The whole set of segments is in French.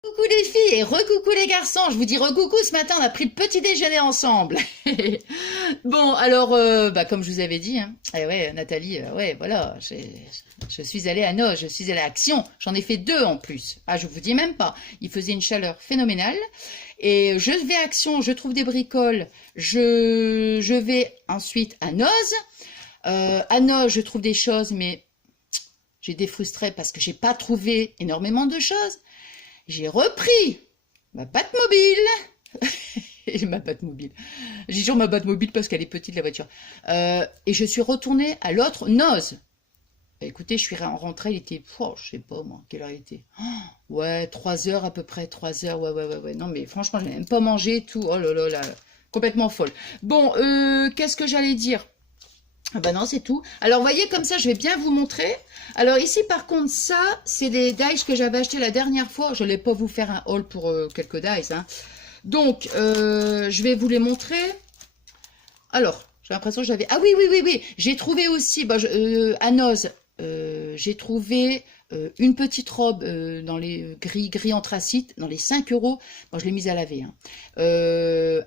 Coucou les filles et recoucou les garçons, je vous dis recoucou, ce matin on a pris le petit déjeuner ensemble. Bon alors, comme je vous avais dit, hein, eh ouais Nathalie, ouais voilà, je suis allée à Noz, je suis allée à Action, j'en ai fait deux en plus. Ah je vous dis même pas, il faisait une chaleur phénoménale. Et je vais à Action, je trouve des bricoles, je vais ensuite à Noz. À Noz je trouve des choses mais j'ai été frustrée parce que j'ai pas trouvé énormément de choses. J'ai repris ma Batmobile. Et ma Batmobile. J'ai toujours ma Batmobile parce qu'elle est petite, la voiture. Et je suis retournée à l'autre Noz. Écoutez, je suis rentrée, il était, je sais pas moi, quelle heure il était. Ouais, 3 heures à peu près, 3 heures, ouais. Non, mais franchement, je n'ai même pas mangé, tout. Oh là là là, complètement folle. Bon, qu'est-ce que j'allais dire? Ah bah non, c'est tout. Alors, voyez, comme ça, je vais bien vous montrer. Alors ici, par contre, ça, c'est des dice que j'avais acheté la dernière fois. Je ne vais pas vous faire un haul pour quelques dice, hein. Donc, je vais vous les montrer. Alors, j'ai l'impression que j'avais... Ah oui. J'ai trouvé aussi, à Noz, j'ai trouvé une petite robe dans les gris anthracite, dans les 5 euros. Bon, je l'ai mise à laver, hein.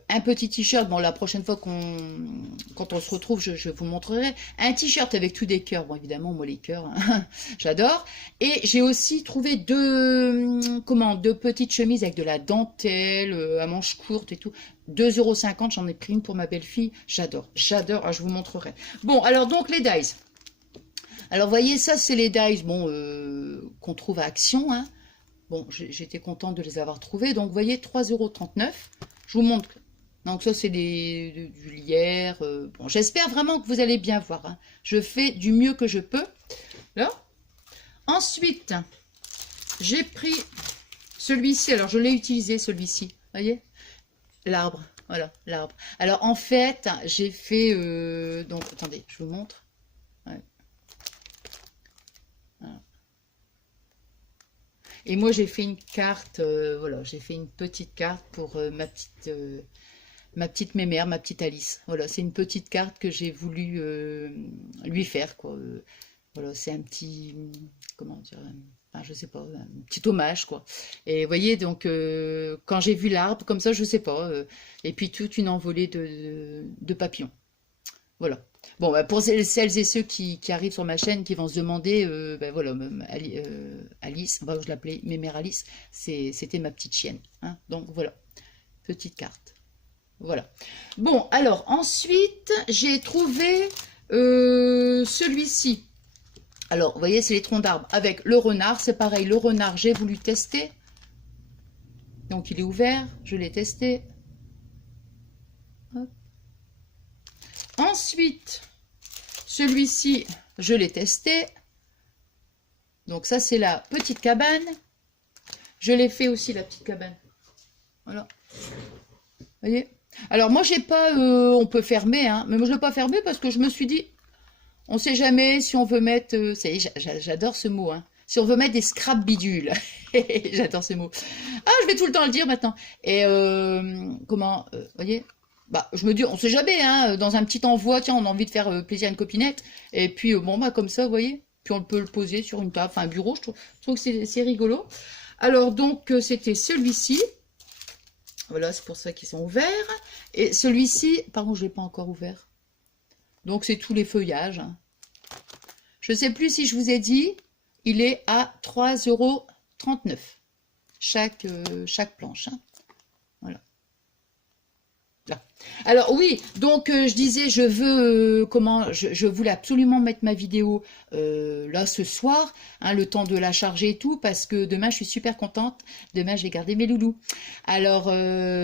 Un petit t-shirt, bon, la prochaine fois quand on se retrouve, je vous montrerai. Un t-shirt avec tous des cœurs. Bon, évidemment, moi, les cœurs, hein, j'adore. Et j'ai aussi trouvé deux petites chemises avec de la dentelle, à manches courtes et tout. 2,50 €, j'en ai pris une pour ma belle-fille. J'adore, ah, je vous montrerai. Bon, alors donc les dice. Alors, voyez, ça, c'est les dice, bon, qu'on trouve à Action, hein. Bon, j'étais contente de les avoir trouvés. Donc, vous voyez, 3,39 €. Je vous montre. Donc, ça, c'est du lierre. Bon, j'espère vraiment que vous allez bien voir, hein. Je fais du mieux que je peux. Là. Ensuite, j'ai pris celui-ci. Alors, je l'ai utilisé, celui-ci. Vous voyez? L'arbre. Voilà, l'arbre. Alors, en fait, j'ai fait... donc, attendez, je vous montre. Ouais. Voilà. Et moi, j'ai fait une carte, voilà, j'ai fait une petite carte pour ma petite mémère, ma petite Alice. Voilà, c'est une petite carte que j'ai voulu lui faire, quoi. Voilà, c'est un petit, comment dire, enfin, je sais pas, un petit hommage, quoi. Et vous voyez, donc, quand j'ai vu l'arbre, comme ça, je sais pas, et puis toute une envolée de papillons. Voilà. Bon, bah, pour celles et ceux qui arrivent sur ma chaîne, qui vont se demander, voilà, Alice, enfin, je l'appelais Mémère Alice, c'était ma petite chienne, hein. Donc voilà, petite carte. Voilà. Bon, alors ensuite, j'ai trouvé celui-ci. Alors, vous voyez, c'est les troncs d'arbres avec le renard. C'est pareil, le renard, j'ai voulu tester. Donc, il est ouvert, je l'ai testé. Hop. Ensuite, celui-ci, je l'ai testé. Donc ça, c'est la petite cabane. Je l'ai fait aussi, la petite cabane. Voilà. Vous voyez? Alors moi, j'ai pas... on peut fermer, hein. Mais moi, je ne l'ai pas fermé parce que je me suis dit... On ne sait jamais si on veut mettre... j'adore ce mot, hein. Si on veut mettre des scrap bidules. J'adore ce mot. Ah, je vais tout le temps le dire maintenant. Et comment... vous voyez? Bah, je me dis, on sait jamais, hein, dans un petit envoi, tiens, on a envie de faire plaisir à une copinette. Et puis, bon, bah, comme ça, vous voyez. Puis on peut le poser sur une table, enfin un bureau, je trouve que c'est rigolo. Alors, donc, c'était celui-ci. Voilà, c'est pour ça qu'ils sont ouverts. Et celui-ci, par contre, je ne l'ai pas encore ouvert. Donc, c'est tous les feuillages, hein. Je ne sais plus si je vous ai dit, il est à 3,39 € chaque planche, hein. Voilà. Là. Alors oui, donc je disais, je veux je voulais absolument mettre ma vidéo là ce soir, hein, le temps de la charger et tout, parce que demain je suis super contente. Demain je vais garder mes loulous. Alors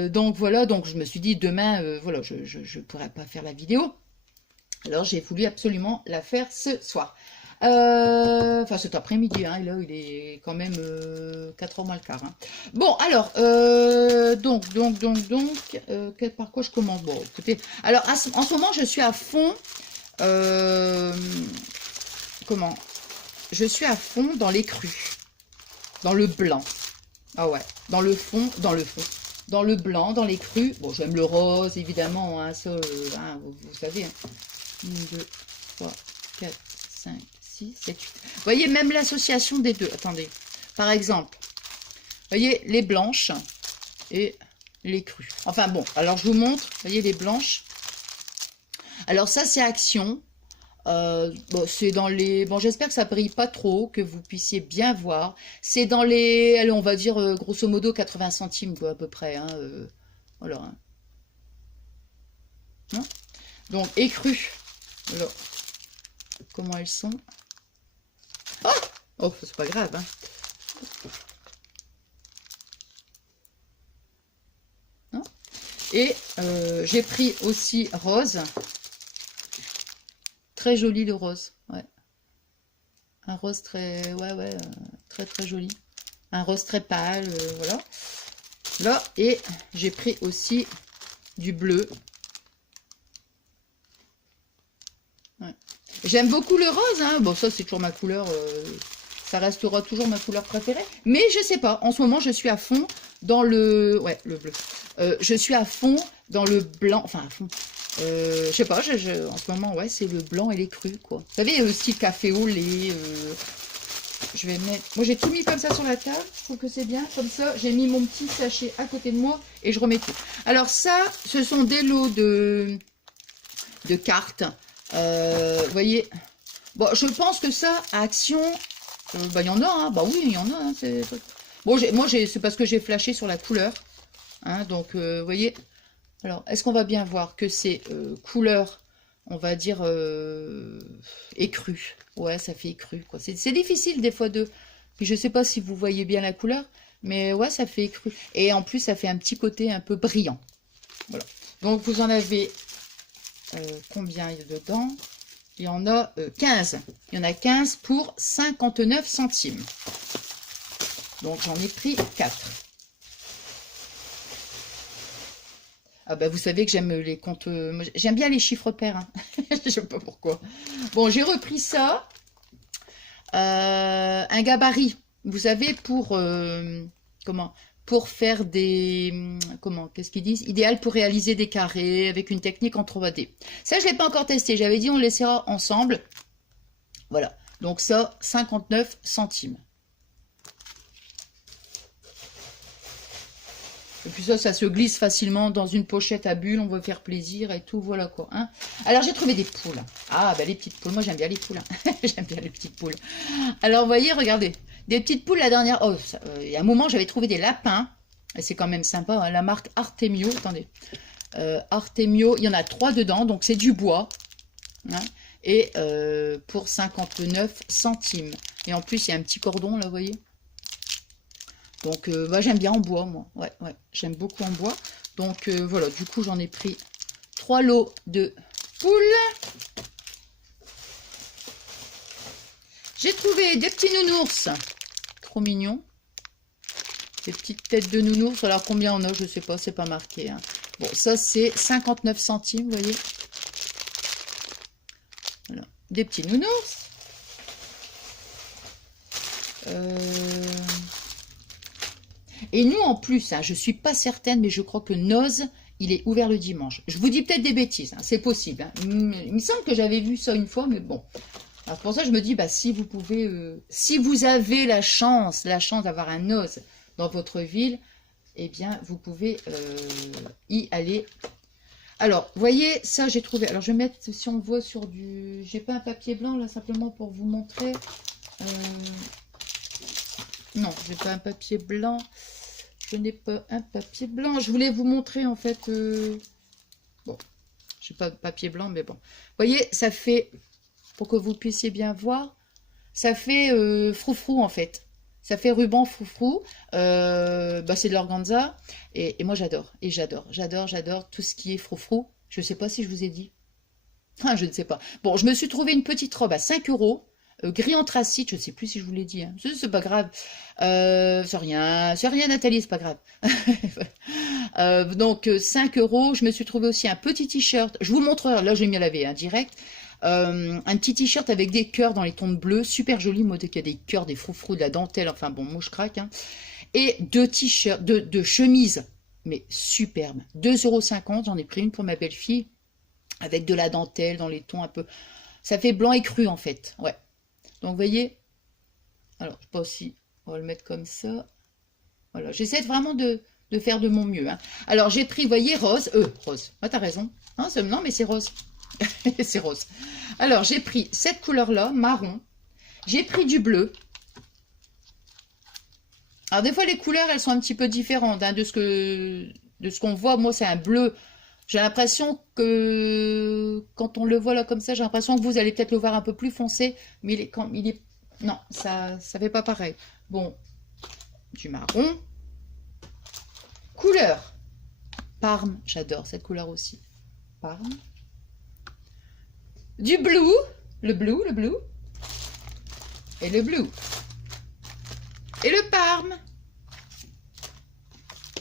donc voilà, donc je me suis dit demain, voilà, je pourrais pas faire la vidéo. Alors j'ai voulu absolument la faire ce soir. Enfin cet après-midi, hein, là il est quand même 4 h moins le quart, hein. Bon alors, par quoi je commence? Bon écoutez, alors en ce moment je suis à fond, comment? Je suis à fond dans les crus, dans le blanc. Ah ouais, dans le fond, dans le blanc, dans les crus. Bon, j'aime le rose, évidemment, hein, ça, hein, vous savez, hein. 1, 2, 3, 4, 5, 6, 7, 8. Vous voyez, même l'association des deux. Attendez. Par exemple, voyez, les blanches et les crues. Enfin bon, alors je vous montre, vous voyez les blanches. Alors ça, c'est Action. Bon, c'est dans les... Bon, j'espère que ça brille pas trop, que vous puissiez bien voir. C'est dans les... Allez, on va dire grosso modo 80 centimes, quoi, à peu près. Hein, voilà. Hein. Donc, écrues. Alors, comment elles sont? Oh, oh, c'est pas grave. Hein. Non. Et j'ai pris aussi rose. Très joli le rose, ouais. Un rose très, ouais, très très joli. Un rose très pâle, voilà. Là, et j'ai pris aussi du bleu. Ouais. J'aime beaucoup le rose, hein. Bon, ça c'est toujours ma couleur, ça restera toujours ma couleur préférée. Mais je sais pas, en ce moment je suis à fond dans le, ouais, le bleu. Je suis à fond dans le blanc, enfin à fond. Je sais pas, en ce moment, ouais, c'est le blanc et les crus, quoi. Vous savez, style café au lait. Je vais mettre... Moi, j'ai tout mis comme ça sur la table. Je trouve que c'est bien. Comme ça, j'ai mis mon petit sachet à côté de moi et je remets tout. Alors ça, ce sont des lots de cartes. Vous voyez. Bon, je pense que ça, à Action, bah, il y en a. Hein. Bah oui, il y en a. Hein, bon, moi, c'est parce que j'ai flashé sur la couleur. Hein, donc, vous voyez... Alors, est-ce qu'on va bien voir que c'est couleur, on va dire, écru. Ouais, ça fait écru, quoi. C'est difficile des fois de... Puis je sais pas si vous voyez bien la couleur, mais ouais, ça fait écru. Et en plus, ça fait un petit côté un peu brillant. Voilà. Donc, vous en avez combien il y a dedans? Il y en a 15. Il y en a 15 pour 59 centimes. Donc, j'en ai pris 4. Ah bah vous savez que j'aime les comptes, j'aime bien les chiffres pairs, hein. Je sais pas pourquoi. Bon, j'ai repris ça, un gabarit, vous savez, pour, comment, pour faire des, comment, qu'est-ce qu'ils disent, idéal pour réaliser des carrés avec une technique en 3D. Ça, je l'ai pas encore testé, j'avais dit on le laissera ensemble, voilà. Donc ça, 59 centimes. Et puis ça se glisse facilement dans une pochette à bulles, on veut faire plaisir et tout, voilà quoi. Hein. Alors j'ai trouvé des poules. Ah bah les petites poules, moi j'aime bien les poules. Hein. J'aime bien les petites poules. Alors vous voyez, regardez, des petites poules la dernière... Oh, il y a un moment j'avais trouvé des lapins. C'est quand même sympa, hein. La marque Artemio, attendez. Artemio, il y en a 3 dedans, donc c'est du bois. Hein. Et pour 59 centimes. Et en plus il y a un petit cordon là, vous voyez. Donc, bah, j'aime bien en bois, moi. Ouais, j'aime beaucoup en bois. Donc, voilà, du coup, j'en ai pris 3 lots de poules. J'ai trouvé des petits nounours. Trop mignons. Des petites têtes de nounours. Alors, combien on a, je sais pas, c'est pas marqué. Hein. Bon, ça, c'est 59 centimes, vous voyez. Voilà. Des petits nounours. Et nous, en plus, hein, je ne suis pas certaine, mais je crois que Noz, il est ouvert le dimanche. Je vous dis peut-être des bêtises, hein, c'est possible. Hein. Il me semble que j'avais vu ça une fois, mais bon. Alors pour ça, je me dis, bah, si vous pouvez, si vous avez la chance d'avoir un Noz dans votre ville, eh bien, vous pouvez y aller. Alors, vous voyez, ça, j'ai trouvé. Alors, je vais mettre, si on voit sur du... J'ai pas un papier blanc, là, simplement pour vous montrer. Non, je n'ai pas un papier blanc. Je n'ai pas un papier blanc. Je voulais vous montrer, en fait... Bon, je n'ai pas de papier blanc, mais bon. Vous voyez, ça fait... Pour que vous puissiez bien voir, ça fait froufrou, en fait. Ça fait ruban froufrou. Bah, c'est de l'organza. Et moi, j'adore. Et j'adore tout ce qui est froufrou. Je ne sais pas si je vous ai dit. Enfin, je ne sais pas. Bon, je me suis trouvé une petite robe à 5 €. Gris anthracite, je ne sais plus si je vous l'ai dit. Hein. C'est pas grave. C'est rien, Nathalie, c'est pas grave. Donc, 5 €. Je me suis trouvé aussi un petit t-shirt. Je vous montrerai. Là, j'ai mis à laver, hein, direct. Un petit t-shirt avec des cœurs dans les tons de bleu. Super joli. Moi, dès qu'il y a des cœurs, des froufrous, de la dentelle. Enfin, bon, moi, je craque. Hein. Et 2 t-shirts, deux chemises. Mais superbes. 2,50 €. J'en ai pris une pour ma belle-fille. Avec de la dentelle dans les tons un peu... Ça fait blanc et cru, en fait. Ouais. Donc, vous voyez, alors, je sais pas si on va le mettre comme ça. Voilà, j'essaie vraiment de faire de mon mieux. Hein. Alors, j'ai pris, vous voyez, rose. Rose. Ah, t'as raison. Non, mais c'est rose. C'est rose. Alors, j'ai pris cette couleur-là, marron. J'ai pris du bleu. Alors, des fois, les couleurs, elles sont un petit peu différentes hein, de ce qu'on voit. Moi, c'est un bleu. J'ai l'impression que, quand on le voit là comme ça, j'ai l'impression que vous allez peut-être le voir un peu plus foncé. Mais il est... Non, ça fait pas pareil. Bon, du marron. Couleur. Parme. J'adore cette couleur aussi. Parme. Du blue. Le blue. Et le blue. Et le parme.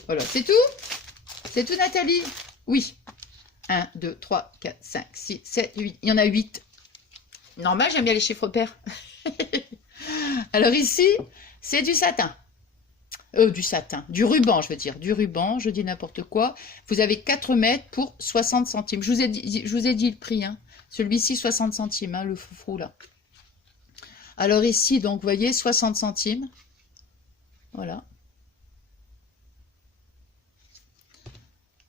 Voilà, c'est tout? C'est tout, Nathalie? Oui. 1, 2, 3, 4, 5, 6, 7, 8. Il y en a 8. Normal, j'aime bien les chiffres pairs. Alors ici, c'est du satin. Du ruban, je veux dire. Du ruban, je dis n'importe quoi. Vous avez 4 mètres pour 60 centimes. Je vous ai dit le prix. Hein. Celui-ci, 60 centimes, hein, le foufou là. Alors ici, donc, vous voyez, 60 centimes. Voilà.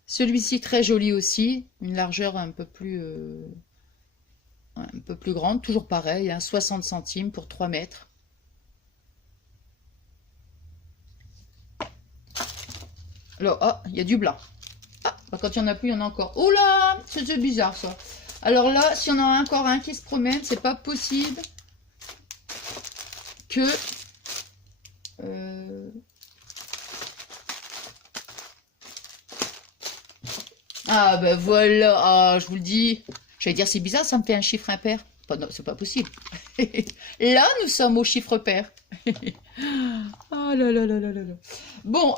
Celui-ci, très joli aussi. Une largeur un peu plus grande. Toujours pareil, hein, 60 centimes pour 3 mètres. Alors, oh, il y a du blanc. Ah, bah quand il n'y en a plus, il y en a encore. Oh là, c'est bizarre ça. Alors là, si on en a encore un qui se promène, c'est pas possible que... Ah ben voilà, ah, je vous le dis. J'allais dire c'est bizarre, ça me fait un chiffre impair. Non, c'est pas possible. Là, nous sommes au chiffre pair. Oh là là là là là là. Bon,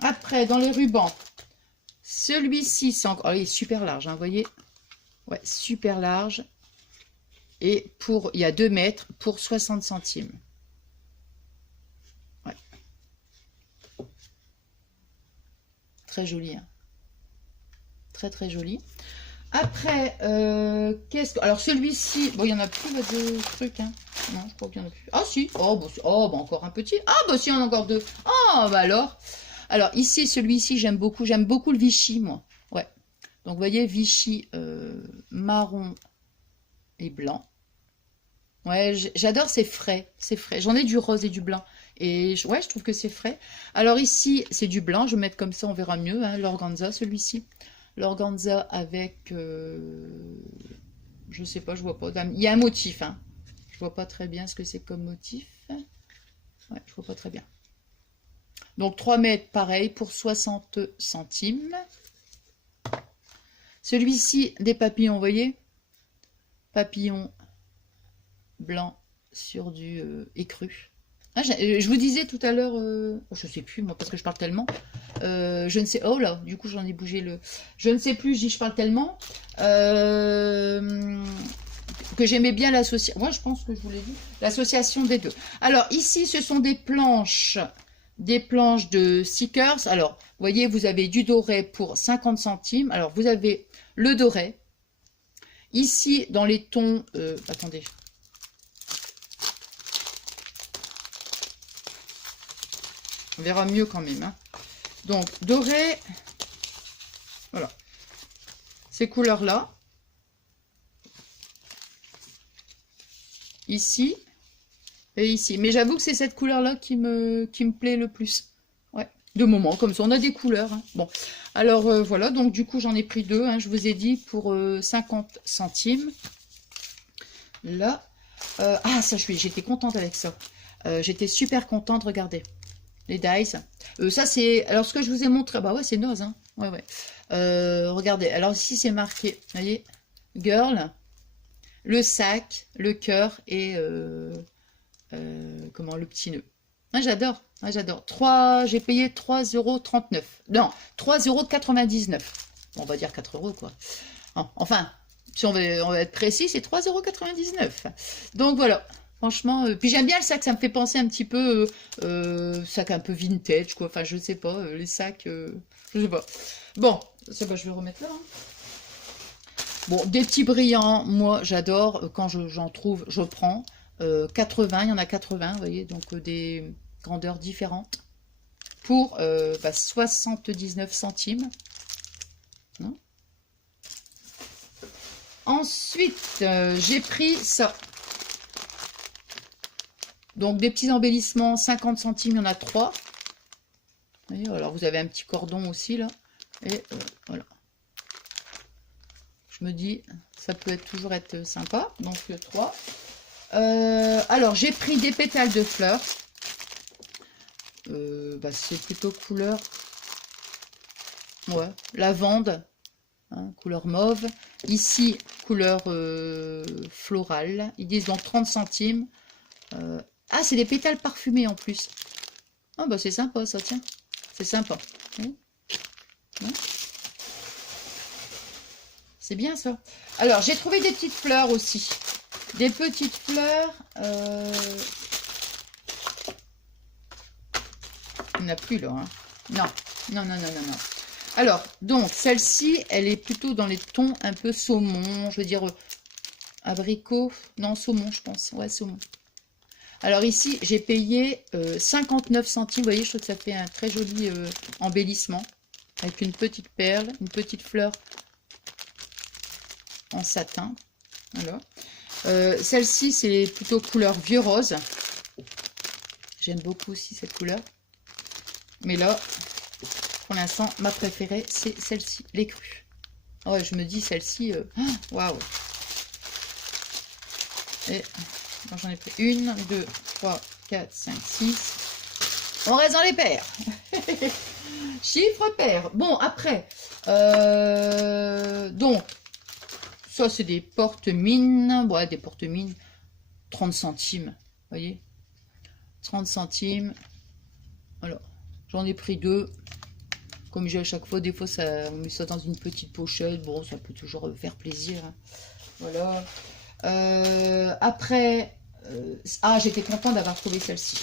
après, dans les rubans, celui-ci, c'est encore... Oh, il est super large, hein, vous voyez. Ouais, super large. Et il y a 2 mètres pour 60 centimes. Ouais. Très joli, hein. Très joli. Après, alors celui-ci, bon, il n'y en a plus de trucs, hein. Non, je crois qu'il n'y en a plus. Ah si, bah, encore un petit. Ah bah si, on en a encore 2. Ah bah alors. Alors ici, celui-ci, j'aime beaucoup le Vichy, moi. Ouais. Donc vous voyez, Vichy marron et blanc. Ouais, j'adore, c'est frais. J'en ai du rose et du blanc. Et ouais, je trouve que c'est frais. Alors ici, c'est du blanc, je vais mettre comme ça, on verra mieux, hein, l'organza, celui-ci. L'organza avec, je sais pas, je vois pas. Il y a un motif, hein. Je vois pas très bien ce que c'est comme motif. Ouais, je vois pas très bien. Donc 3 mètres, pareil, pour 60 centimes. Celui-ci, des papillons, vous voyez? Papillons blanc sur du écru. Ah, je vous disais tout à l'heure, je sais plus moi parce que je parle tellement, je ne sais, oh là, du coup j'en ai bougé je ne sais plus, je parle tellement, que j'aimais bien l'association, moi je pense que je vous l'ai dit, l'association des deux. Alors ici ce sont des planches de stickers. Alors vous voyez, vous avez du doré pour 50 centimes, alors vous avez le doré, ici dans les tons, attendez, on verra mieux quand même. Hein. Donc, doré. Voilà. Ces couleurs-là. Ici. Et ici. Mais j'avoue que c'est cette couleur-là qui me plaît le plus. Ouais. De moment, comme ça, on a des couleurs. Hein. Bon. Alors, voilà. Donc, du coup, j'en ai pris 2. Hein, je vous ai dit pour 50 centimes. Là. Ah, ça, j'étais contente avec ça. J'étais super contente. Regardez. Les dies. Ça, c'est... Alors, ce que je vous ai montré... Bah ouais, c'est Noz, hein. Ouais. Regardez. Alors, ici, c'est marqué, vous voyez, girl, le sac, le cœur et... comment, le petit nœud. Ah, j'adore. Ah, j'adore. J'ai payé 3,39 €. Non, 3,99 €. Bon, on va dire 4 €, quoi. Enfin, si on va être précis, c'est 3,99 €. Donc, voilà. Franchement, puis j'aime bien le sac, ça me fait penser un petit peu sac un peu vintage, quoi. Enfin, je sais pas, les sacs, je sais pas. Bon, ça, bah, je vais le remettre là. Hein. Bon, des petits brillants, moi, j'adore. Quand j'en trouve, je prends. 80, il y en a 80, vous voyez, donc des grandeurs différentes. pour 79 centimes. Non. Ensuite, j'ai pris ça. Donc, des petits embellissements, 50 centimes, il y en a 3. Voyez, alors, vous avez un petit cordon aussi, là. Et voilà. Je me dis, ça peut toujours être sympa. Donc, 3. Alors, j'ai pris des pétales de fleurs. C'est plutôt couleur lavande, hein, couleur mauve. Ici, couleur florale. Ils disent donc 30 centimes. Ah, c'est des pétales parfumés en plus. Ah, bah c'est sympa ça, tiens. C'est sympa. Oui. Ouais. C'est bien ça. Alors, j'ai trouvé des petites fleurs aussi. Des petites fleurs. Il n'y en a plus là. Hein. Non. Non, non, non, non, non. Alors, donc, celle-ci, elle est plutôt dans les tons un peu saumon. Je veux dire, abricot. Non, saumon, je pense. Ouais, saumon. Alors ici, j'ai payé 59 centimes. Vous voyez, je trouve que ça fait un très joli embellissement. Avec une petite perle, une petite fleur en satin. Voilà. Celle-ci, c'est plutôt couleur vieux rose. J'aime beaucoup aussi cette couleur. Mais là, pour l'instant, ma préférée, c'est celle-ci, les crues. Ouais, je me dis, celle-ci, waouh. Et j'en ai pris 1, 2, 3, 4, 5, 6. On reste dans les paires. Chiffre pair. Bon, après, donc, ça, c'est des porte-mines. Ouais, des porte-mines. 30 centimes. Vous voyez 30 centimes. Alors, j'en ai pris 2. Comme j'ai à chaque fois, des fois, on met ça dans une petite pochette. Bon, ça peut toujours faire plaisir. Hein. Voilà. Après, j'étais contente d'avoir trouvé celle-ci.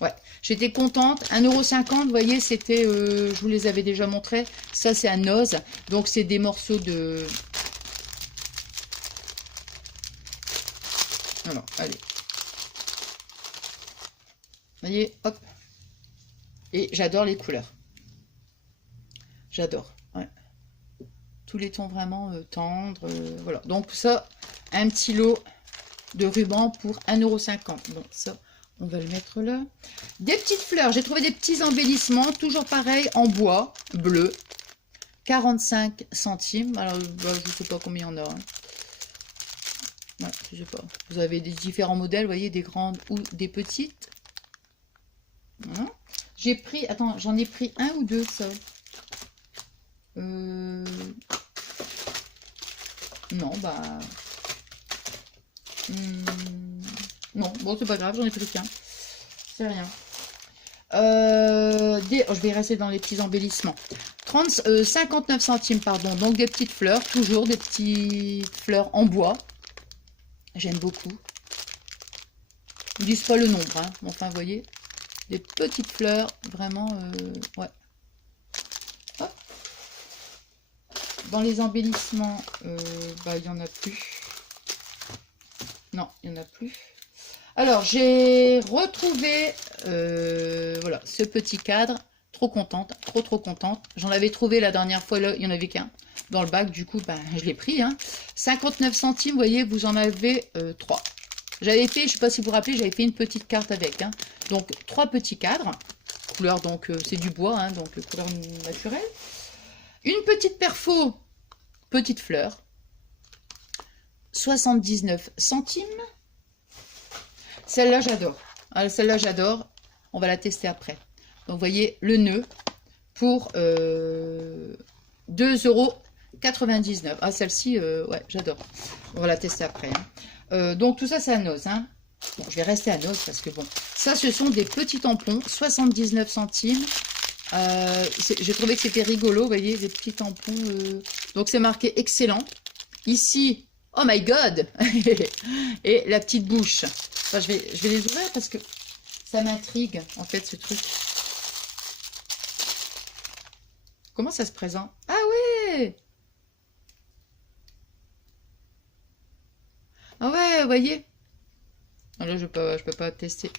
Ouais, j'étais contente. 1,50 €, vous voyez, c'était, je vous les avais déjà montré. Ça, c'est un noz. Donc, c'est des morceaux de... Alors, allez. Vous voyez, hop. Et j'adore les couleurs. J'adore. Ouais. Tous les tons vraiment tendres. Voilà. Donc, ça, un petit lot de ruban pour 1,50 €. Donc, ça... On va le mettre là. Des petites fleurs. J'ai trouvé des petits embellissements. Toujours pareil, en bois, bleu. 45 centimes. Alors, je ne sais pas combien il y en a. Hein. Ouais, je sais pas. Vous avez des différents modèles, vous voyez, des grandes ou des petites. Voilà. J'ai pris... Attends, j'en ai pris 1 ou 2, ça. Non, bah... non, bon, c'est pas grave, j'en ai pris qu'un. C'est rien. Je vais rester dans les petits embellissements. 59 centimes, pardon. Donc des petites fleurs, toujours des petites fleurs en bois. J'aime beaucoup. Ils disent pas le nombre, hein. Enfin, vous voyez, des petites fleurs, vraiment, ouais. Hop. Dans les embellissements, il y en a plus. Non, il n'y en a plus. Alors, j'ai retrouvé voilà, ce petit cadre. Trop contente, trop contente. J'en avais trouvé la dernière fois, là, il n'y en avait qu'un dans le bac. Du coup, je l'ai pris. Hein. 59 centimes, vous voyez, vous en avez 3. J'avais fait, je ne sais pas si vous vous rappelez, j'avais fait une petite carte avec. Hein. Donc, 3 petits cadres. Couleur, donc, c'est du bois, hein, donc couleur naturelle. Une petite perfo, petite fleur. 79 centimes. Celle-là, j'adore. Celle-là, j'adore. On va la tester après. Donc, vous voyez, le nœud pour 2,99 €. Ah, celle-ci, ouais, j'adore. On va la tester après. Hein. Donc, tout ça, c'est à noz. Hein. Bon, je vais rester à noz parce que, bon, ça, ce sont des petits tampons. 79 centimes. J'ai trouvé que c'était rigolo, vous voyez, des petits tampons. Donc, c'est marqué excellent. Ici, oh my god. Et la petite bouche. Enfin, je vais les ouvrir parce que ça m'intrigue, en fait, ce truc. Comment ça se présente? Ah ouais! Ah ouais, vous voyez? Là, je peux pas tester.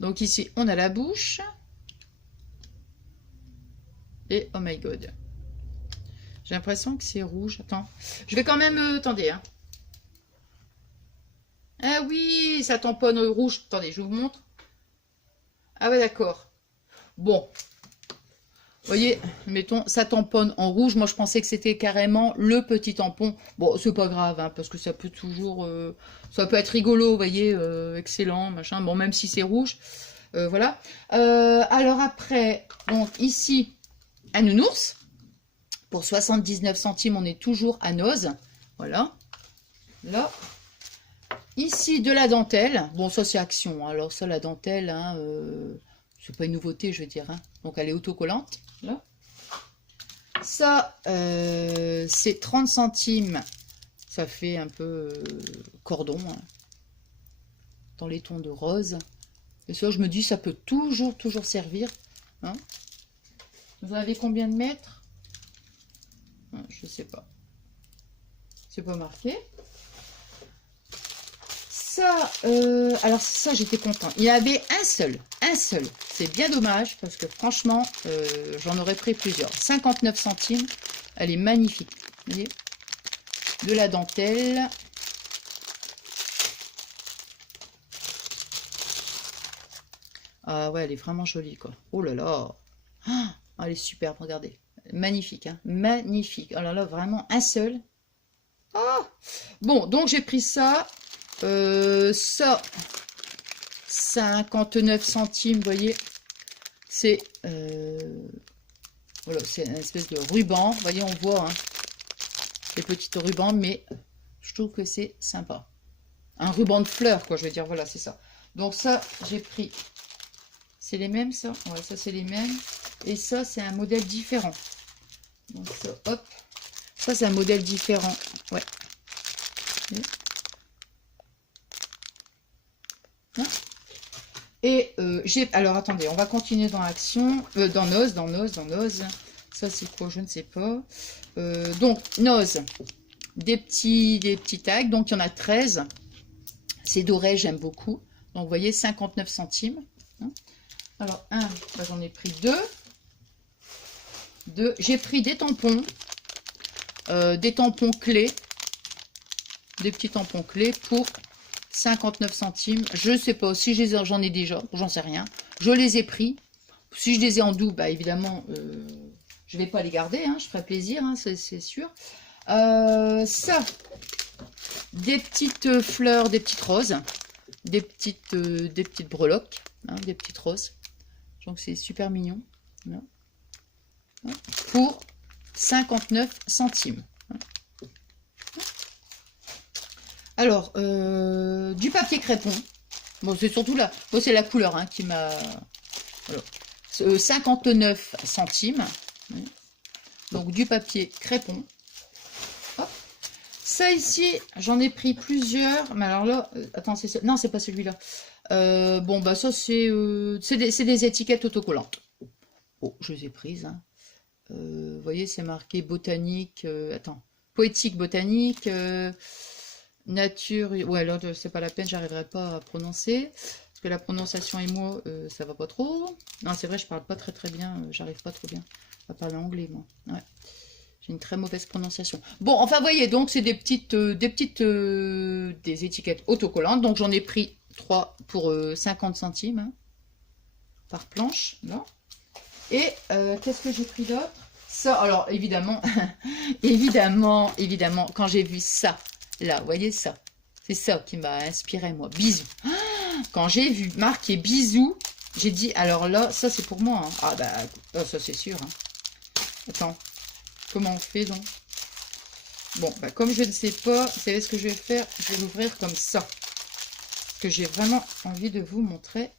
Donc ici, on a la bouche. Et oh my god. J'ai l'impression que c'est rouge. Attends. Je vais quand même... attendez. Hein. Ah oui, ça tamponne au rouge. Attendez, je vous montre. Ah ouais, d'accord. Bon. Vous voyez, mettons, ça tamponne en rouge. Moi, je pensais que c'était carrément le petit tampon. Bon, c'est pas grave, hein, parce que ça peut toujours... ça peut être rigolo, vous voyez, excellent, machin. Bon, même si c'est rouge. Voilà. Alors après, donc ici, un nounours. Pour 79 centimes, on est toujours à Noz. Voilà. Là. Ici, de la dentelle. Bon, ça, c'est Action. Alors ça, la dentelle, hein, c'est pas une nouveauté, je veux dire. Hein. Donc, elle est autocollante. Là. Ça, c'est 30 centimes. Ça fait un peu cordon. Hein, dans les tons de rose. Et ça, je me dis, ça peut toujours servir. Hein. Vous avez combien de mètres? Je sais pas. C'est pas marqué. Ça, alors ça, j'étais content. Il y avait un seul. C'est bien dommage parce que franchement, j'en aurais pris plusieurs. 59 centimes. Elle est magnifique. Vous voyez, de la dentelle. Ah ouais, elle est vraiment jolie, quoi. Oh là là. Ah, elle est superbe, regardez. Magnifique, hein. Magnifique. Oh là là, vraiment un seul. Oh. Bon, donc j'ai pris ça. Ça, 59 centimes, vous voyez. C'est voilà, c'est une espèce de ruban. Vous voyez, on voit hein, les petits rubans, mais je trouve que c'est sympa. Un ruban de fleurs, quoi, je veux dire, voilà, c'est ça. Donc ça, j'ai pris... C'est les mêmes, ça? Ouais, ça, c'est les mêmes. Et ça, c'est un modèle différent. Donc ça, hop. Ça, c'est un modèle différent. Ouais. Et j'ai... Alors, attendez, on va continuer dans Action. Dans Noz. Ça, c'est quoi? Je ne sais pas. Donc, Noz. Des petits tags. Donc, il y en a 13. C'est doré, j'aime beaucoup. Donc, vous voyez, 59 centimes. Hein. Alors, bah, j'en ai pris deux. J'ai pris des tampons clés. Des petits tampons clés pour 59 centimes. Je ne sais pas si j'en ai déjà, j'en sais rien. Je les ai pris. Si je les ai en double, bah, évidemment, je ne vais pas les garder. Hein, je ferai plaisir, hein, c'est sûr. Ça, des petites fleurs, des petites roses. Des petites breloques. Hein, des petites roses. Donc c'est super mignon. Là. Pour 59 centimes. Alors, du papier crépon. Bon, c'est surtout là. Bon, c'est la couleur hein, qui m'a... Voilà. 59 centimes. Donc, du papier crépon. Hop. Ça ici, j'en ai pris plusieurs. Mais alors là, attends, c'est ça. Non, c'est pas celui-là. Bon, bah ça, c'est des étiquettes autocollantes. Oh, je les ai prises. Hein. Vous voyez, c'est marqué botanique. Attends, poétique botanique. Nature. Ouais, là, c'est pas la peine, j'arriverai pas à prononcer. Parce que la prononciation et moi, ça va pas trop. Non, c'est vrai, je parle pas très bien. J'arrive pas trop bien à parler anglais, moi. Ouais. J'ai une très mauvaise prononciation. Bon, enfin, vous voyez, donc, c'est des étiquettes autocollantes. Donc, j'en ai pris 3 pour 50 centimes hein, par planche. Là. Et qu'est-ce que j'ai pris d'autre? Ça, alors, évidemment, évidemment, quand j'ai vu ça, là, vous voyez ça, c'est ça qui m'a inspiré, moi. Bisous. Quand j'ai vu marqué bisous, j'ai dit, alors là, ça, c'est pour moi. Hein. Ah, bah, oh, ça, c'est sûr. Hein. Attends. Comment on fait donc? Bon, bah, comme je ne sais pas, vous savez ce que je vais faire? Je vais l'ouvrir comme ça. Parce que j'ai vraiment envie de vous montrer.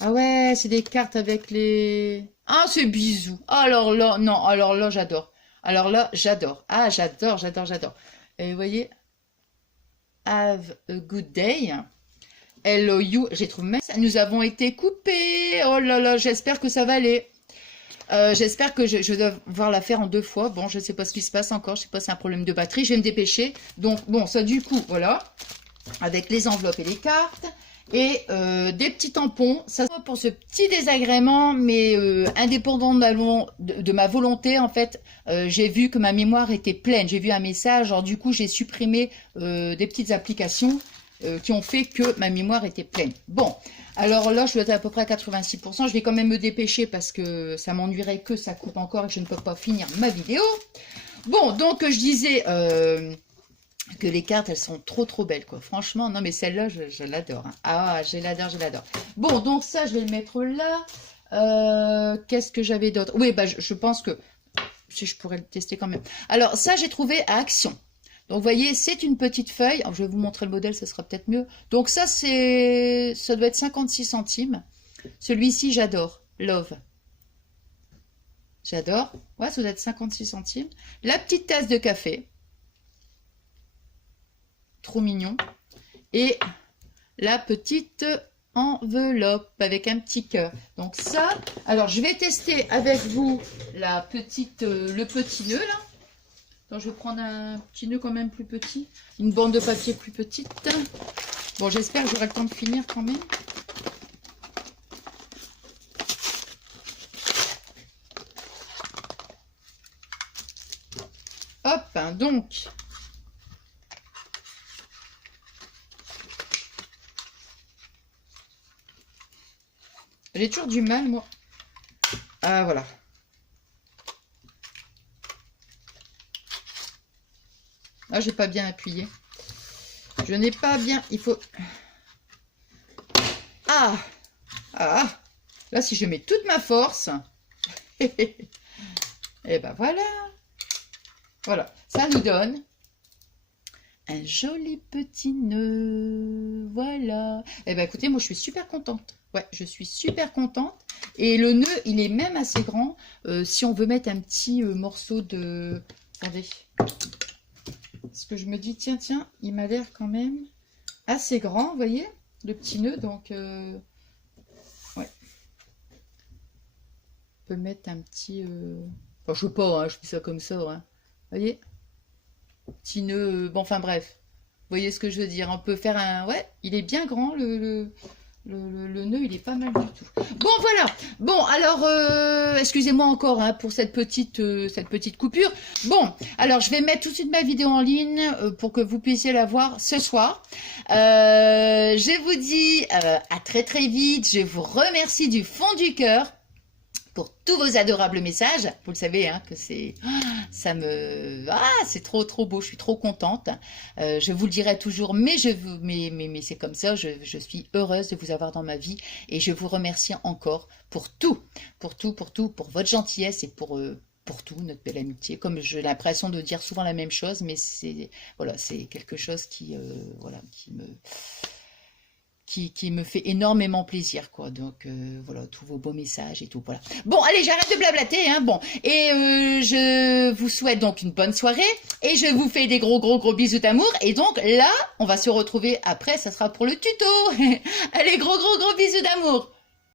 Ah ouais, c'est des cartes avec les... Ah, c'est bisous. Alors là, non, alors là, j'adore. Alors là, j'adore. Ah, j'adore. Et vous voyez, have a good day. Hello you. J'ai trouvé même ça. Nous avons été coupés. Oh là là, j'espère que ça va aller. J'espère que je dois devoir la faire en 2 fois. Bon, je ne sais pas ce qui se passe encore. Je ne sais pas si c'est un problème de batterie. Je vais me dépêcher. Donc, bon, ça du coup, voilà. Avec les enveloppes et les cartes. et des petits tampons. Ça pour ce petit désagrément, mais indépendant de ma volonté, en fait, j'ai vu que ma mémoire était pleine. J'ai vu un message, alors du coup, j'ai supprimé des petites applications qui ont fait que ma mémoire était pleine. Bon, alors là, je dois être à peu près à 86%. Je vais quand même me dépêcher parce que ça m'ennuierait que ça coupe encore et que je ne peux pas finir ma vidéo. Bon, donc je disais que les cartes, elles sont trop belles, quoi. Franchement, non, mais celle-là, je l'adore. Hein. Ah, je l'adore, je l'adore. Bon, donc ça, je vais le mettre là. Qu'est-ce que j'avais d'autre? Oui, bah, je pense que si je pourrais le tester quand même. Alors, ça, j'ai trouvé à Action. Donc, vous voyez, c'est une petite feuille. Alors, je vais vous montrer le modèle, ça sera peut-être mieux. Donc, ça doit être 56 centimes. Celui-ci, j'adore. Love. J'adore. Ouais, ça doit être 56 centimes. La petite tasse de café. Trop mignon. Et la petite enveloppe avec un petit cœur. Donc ça, alors je vais tester avec vous le petit nœud là. Donc je vais prendre un petit nœud quand même plus petit, une bande de papier plus petite. Bon, j'espère que j'aurai le temps de finir quand même. Hop, hein, donc j'ai toujours du mal, moi. Ah, voilà. Ah, j'ai pas bien appuyé. Je n'ai pas bien... Il faut... Ah! Ah! Là, si je mets toute ma force... Et ben voilà. Voilà. Ça nous donne un joli petit nœud. Voilà. Et ben écoutez, moi, je suis super contente. Ouais, je suis super contente. Et le nœud, il est même assez grand. Si on veut mettre un petit morceau de... Attendez. Parce que je me dis, tiens, il m'a l'air quand même assez grand, vous voyez, le petit nœud. Donc, ouais. On peut mettre un petit... Enfin, je sais pas, hein, je fais ça comme ça. Hein. Vous voyez, petit nœud... Bon, enfin, bref. Vous voyez ce que je veux dire. On peut faire un... Ouais, il est bien grand, le nœud, il est pas mal du tout. Bon, voilà. Bon, alors, excusez-moi encore hein, pour cette petite coupure. Bon, alors, je vais mettre tout de suite ma vidéo en ligne pour que vous puissiez la voir ce soir. Je vous dis à très vite. Je vous remercie du fond du cœur pour tous vos adorables messages. Vous le savez, hein, que c'est... c'est trop beau, je suis trop contente. Je vous le dirai toujours, mais c'est comme ça, je suis heureuse de vous avoir dans ma vie et je vous remercie encore pour tout, pour votre gentillesse et pour tout, notre belle amitié. Comme j'ai l'impression de dire souvent la même chose, mais c'est quelque chose qui me fait énormément plaisir, quoi. Donc, voilà, tous vos beaux messages et tout, voilà. Bon, allez, j'arrête de blablater, hein, bon. Et je vous souhaite donc une bonne soirée, et je vous fais des gros bisous d'amour, et donc, là, on va se retrouver après, ça sera pour le tuto. Allez, gros bisous d'amour.